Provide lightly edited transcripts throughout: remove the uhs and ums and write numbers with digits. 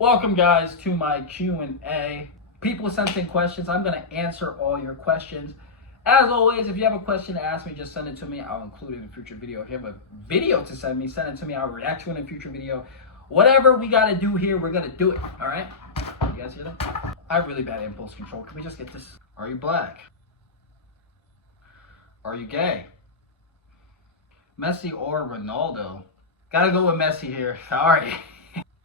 Welcome guys to my Q&A. People sent in questions. I'm going to answer all your questions. As always, if you have a question to ask me, just send it to me. I'll include it in a future video. If you have a video to send me, send it to me. I'll react to it in a future video. Whatever we got to do here, we're going to do it. All right? You guys hear that? I have really bad impulse control. Can we just get this? Are you black? Are you gay? Messi or Ronaldo? Gotta go with Messi here. Sorry.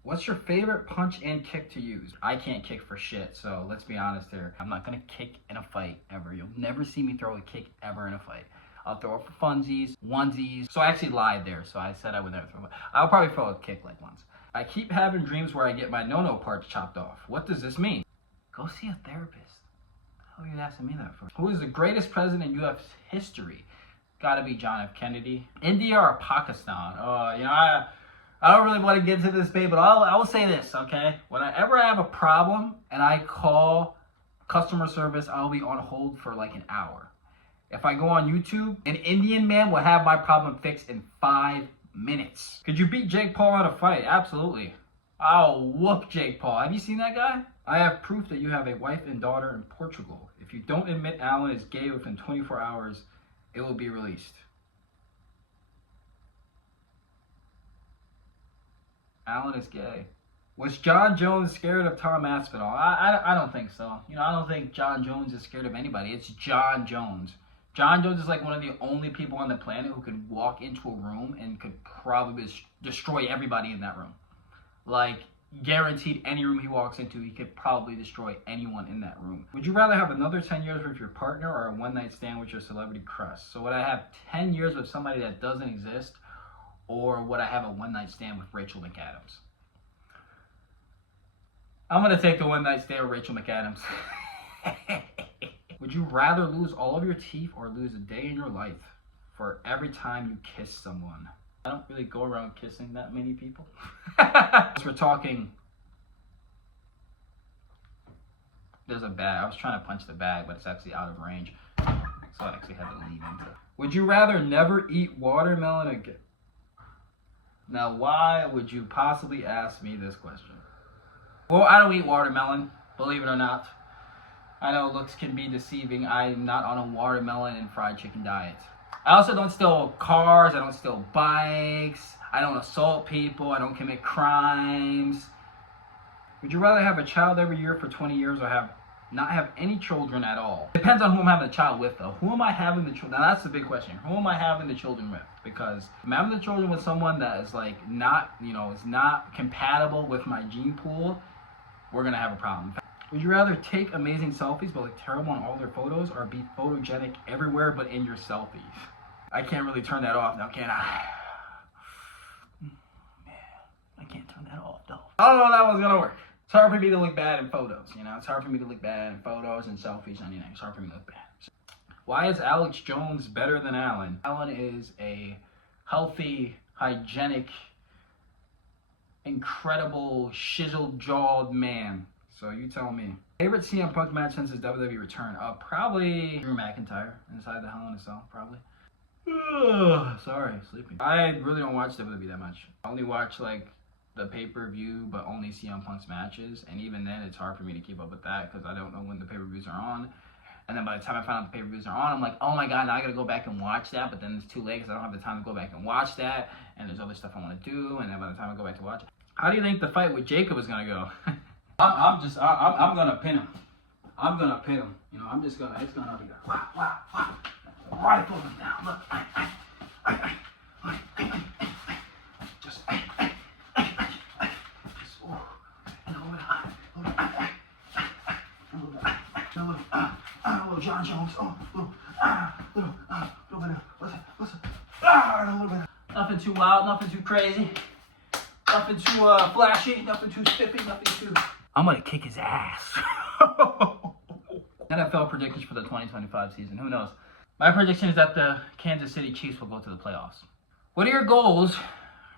What's your favorite punch and kick to use? I can't kick for shit, so let's be honest here. I'm not gonna kick in a fight ever. You'll never see me throw a kick ever in a fight. I'll throw it for funsies, onesies. So I actually lied there, so I said I would never throw it. I'll probably throw a kick like once. I keep having dreams where I get my no-no parts chopped off. What does this mean? Go see a therapist. How are you asking me that for? Who is the greatest president in U.S. history? Gotta be John F. Kennedy. India or Pakistan? I don't really want to get into this debate, but I will say this, okay? Whenever I have a problem and I call customer service, I'll be on hold for like an hour. If I go on YouTube, an Indian man will have my problem fixed in 5 minutes. Could you beat Jake Paul in a fight? Absolutely. I'll whoop Jake Paul. Have you seen that guy? I have proof that you have a wife and daughter in Portugal. If you don't admit Alan is gay within 24 hours, it will be released. Alan is gay. Was John Jones scared of Tom Aspinall? I don't think so. I don't think John Jones is scared of anybody. It's John Jones. John Jones is like one of the only people on the planet who could walk into a room and could probably destroy everybody in that room. Like, guaranteed any room he walks into, he could probably destroy anyone in that room. Would you rather have another 10 years with your partner or a one-night stand with your celebrity crush? So would I have 10 years with somebody that doesn't exist, or would I have a one-night stand with Rachel McAdams? I'm going to take the one-night stand with Rachel McAdams. Would you rather lose all of your teeth or lose a day in your life for every time you kiss someone? I don't really go around kissing that many people. We're talking... There's a bag. I was trying to punch the bag, but it's actually out of range. So I actually had to lean into it. Would you rather never eat watermelon again? Now, why would you possibly ask me this question? Well, I don't eat watermelon, believe it or not. I know looks can be deceiving. I'm not on a watermelon and fried chicken diet. I also don't steal cars. I don't steal bikes. I don't assault people. I don't commit crimes. Would you rather have a child every year for 20 years or not have any children at all? Depends on who I'm having the child with, though. Who am I having the children? Now that's the big question. Who am I having the children with? Because if I'm having the children with someone that is like not, is not compatible with my gene pool, we're gonna have a problem. Would you rather take amazing selfies but look terrible on all their photos, or be photogenic everywhere but in your selfies? I can't really turn that off now, can I? Man, I can't turn that off though. I don't know how that one's gonna work. It's hard for me to look bad in photos, It's hard for me to look bad in photos and selfies and anything. It's hard for me to look bad. Why is Alex Jones better than Alan? Alan is a healthy, hygienic, incredible, chiseled-jawed man. So you tell me. Favorite CM Punk match since his WWE return? Probably Drew McIntyre inside the Hell in a Cell, probably. Sorry, sleeping. I really don't watch WWE that much. I only watch like the pay-per-view, but only CM Punk's matches. And even then, it's hard for me to keep up with that because I don't know when the pay-per-views are on. And then by the time I find out the pay-per-views are on, I'm like, oh my god, now I gotta go back and watch that. But then it's too late because I don't have the time to go back and watch that. And there's other stuff I want to do. And then by the time I go back to watch it. How do you think the fight with Jacob is gonna go? I'm gonna pin him. I'm gonna pin him. It's gonna be like, wow. Rifle him down. Look. Just, little John Jones. Little bit. Nothing too wild, nothing too crazy, nothing too flashy, nothing too spiffy, nothing too. I'm gonna kick his ass. NFL predictions for the 2025 season. Who knows? My prediction is that the Kansas City Chiefs will go to the playoffs. What are your goals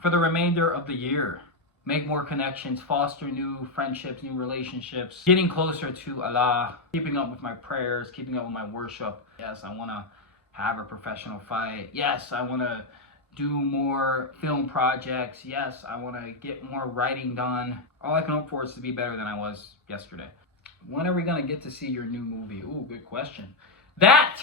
for the remainder of the year? Make more connections, foster new friendships, new relationships, getting closer to Allah, keeping up with my prayers, keeping up with my worship. Yes, I want to have a professional fight. Yes, I want to do more film projects. Yes, I want to get more writing done. All I can hope for is to be better than I was yesterday. When are we going to get to see your new movie? Ooh, good question. That,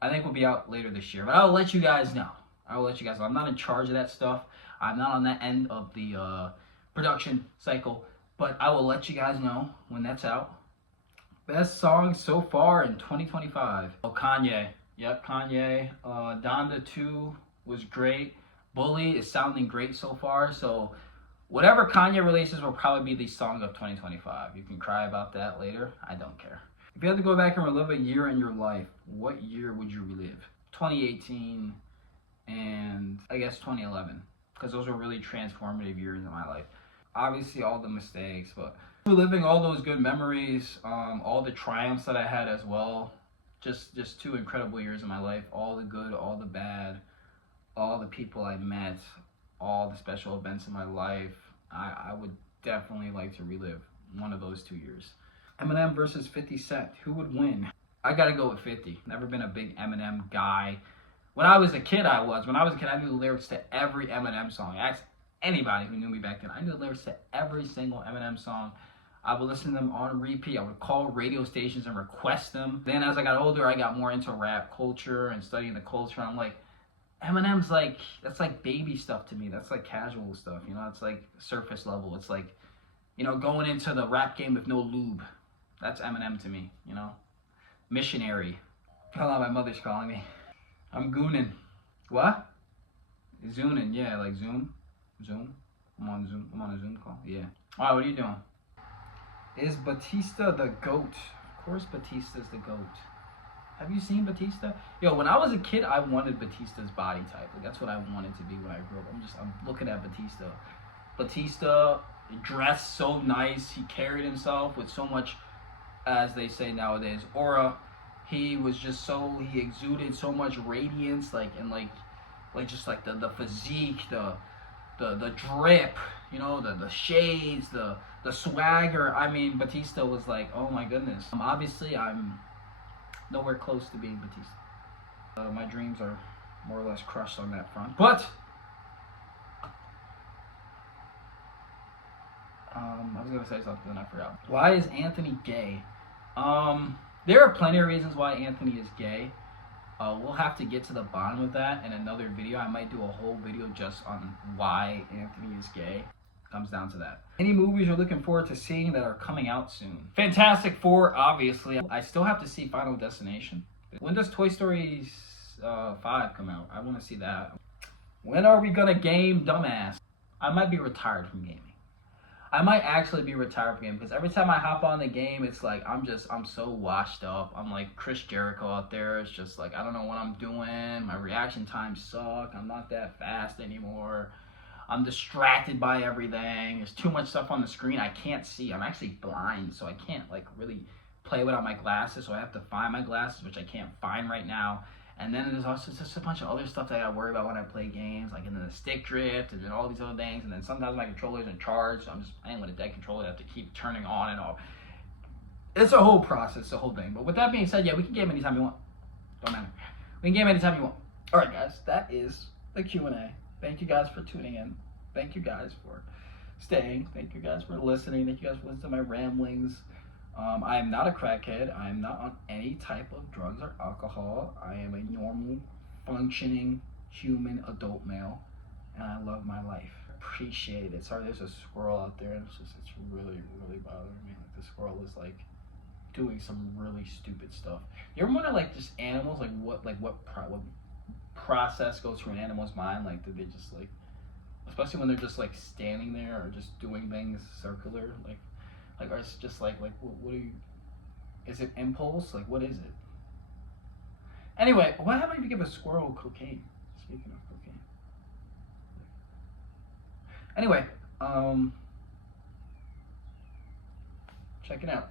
I think, will be out later this year. But I'll let you guys know. I will let you guys know. I'm not in charge of that stuff. I'm not on that end of the production cycle. But I will let you guys know when that's out. Best song so far in 2025. Oh, Kanye. Yep, Kanye. Donda 2 was great. Bully is sounding great so far. So whatever Kanye releases will probably be the song of 2025. You can cry about that later. I don't care. If you had to go back and relive a year in your life, what year would you relive? 2018 and I guess 2011. Because those were really transformative years in my life. Obviously all the mistakes, but reliving all those good memories, all the triumphs that I had as well. Just 2 incredible years in my life. All the good, all the bad, all the people I met, all the special events in my life. I would definitely like to relive one of those 2 years. Eminem versus 50 Cent. Who would win? I gotta go with 50. Never been a big Eminem guy. When I was a kid, I was. When I was a kid, I knew the lyrics to every Eminem song. Ask anybody who knew me back then. I knew the lyrics to every single Eminem song. I would listen to them on repeat. I would call radio stations and request them. Then as I got older, I got more into rap culture and studying the culture. I'm like, Eminem's like, that's like baby stuff to me. That's like casual stuff, you know? It's like surface level. It's like, you know, going into the rap game with no lube. That's Eminem to me, you know? Missionary. Hold on, my mother's calling me. I'm gooning. What? Zooning, yeah, like Zoom. Zoom? I'm on Zoom. I'm on a Zoom call. Yeah. All right, what are you doing? Is Batista the GOAT? Of course Batista's the GOAT. Have you seen Batista? Yo, when I was a kid, I wanted Batista's body type. Like, that's what I wanted to be when I grew up. I'm looking at Batista. Batista dressed so nice. He carried himself with so much, as they say nowadays, aura. He was just so, he exuded so much radiance, like just like the physique, the drip, you know, the shades, the swagger. I mean, Batista was like, oh my goodness. Obviously, I'm nowhere close to being Batista. My dreams are more or less crushed on that front. But I was gonna say something and I forgot. Why is Anthony gay? There are plenty of reasons why Anthony is gay. We'll have to get to the bottom of that in another video. I might do a whole video just on why Anthony is gay. Comes down to that. Any movies you're looking forward to seeing that are coming out soon? Fantastic Four, obviously. I still have to see Final Destination. When does Toy Story 5 come out? I want to see that. When are we gonna game Dumbass? I might be retired from gaming. I might actually be retired from gaming because every time I hop on the game, it's like I'm so washed up. I'm like Chris Jericho out there. It's just like I don't know what I'm doing. My reaction times suck. I'm not that fast anymore. I'm distracted by everything. There's too much stuff on the screen. I can't see. I'm actually blind, so I can't like really play without my glasses. So I have to find my glasses, which I can't find right now. And then there's also just a bunch of other stuff that I gotta worry about when I play games, like in the stick drift and then all these other things. And then sometimes my controller isn't charged, so I'm just playing with a dead controller. I have to keep turning on and off. It's a whole process, a whole thing. But with that being said, yeah, we can game anytime you want. Don't matter. We can game anytime you want. All right, guys, that is the Q&A. Thank you guys for tuning in. Thank you guys for staying. Thank you guys for listening. Thank you guys for listening to my ramblings. I am not a crackhead. I am not on any type of drugs or alcohol. I am a normal, functioning, human adult male, and I love my life. Appreciate it. Sorry, there's a squirrel out there, and it's really, really bothering me. Like the squirrel is like doing some really stupid stuff. You ever wonder like just animals, like what process goes through an animal's mind? Like, did they just like, especially when they're just like standing there or just doing things circular, like or it's just like what do you, is it impulse? Like what is it? Anyway, what happens if you give a squirrel cocaine? Speaking of cocaine. Anyway, check it out.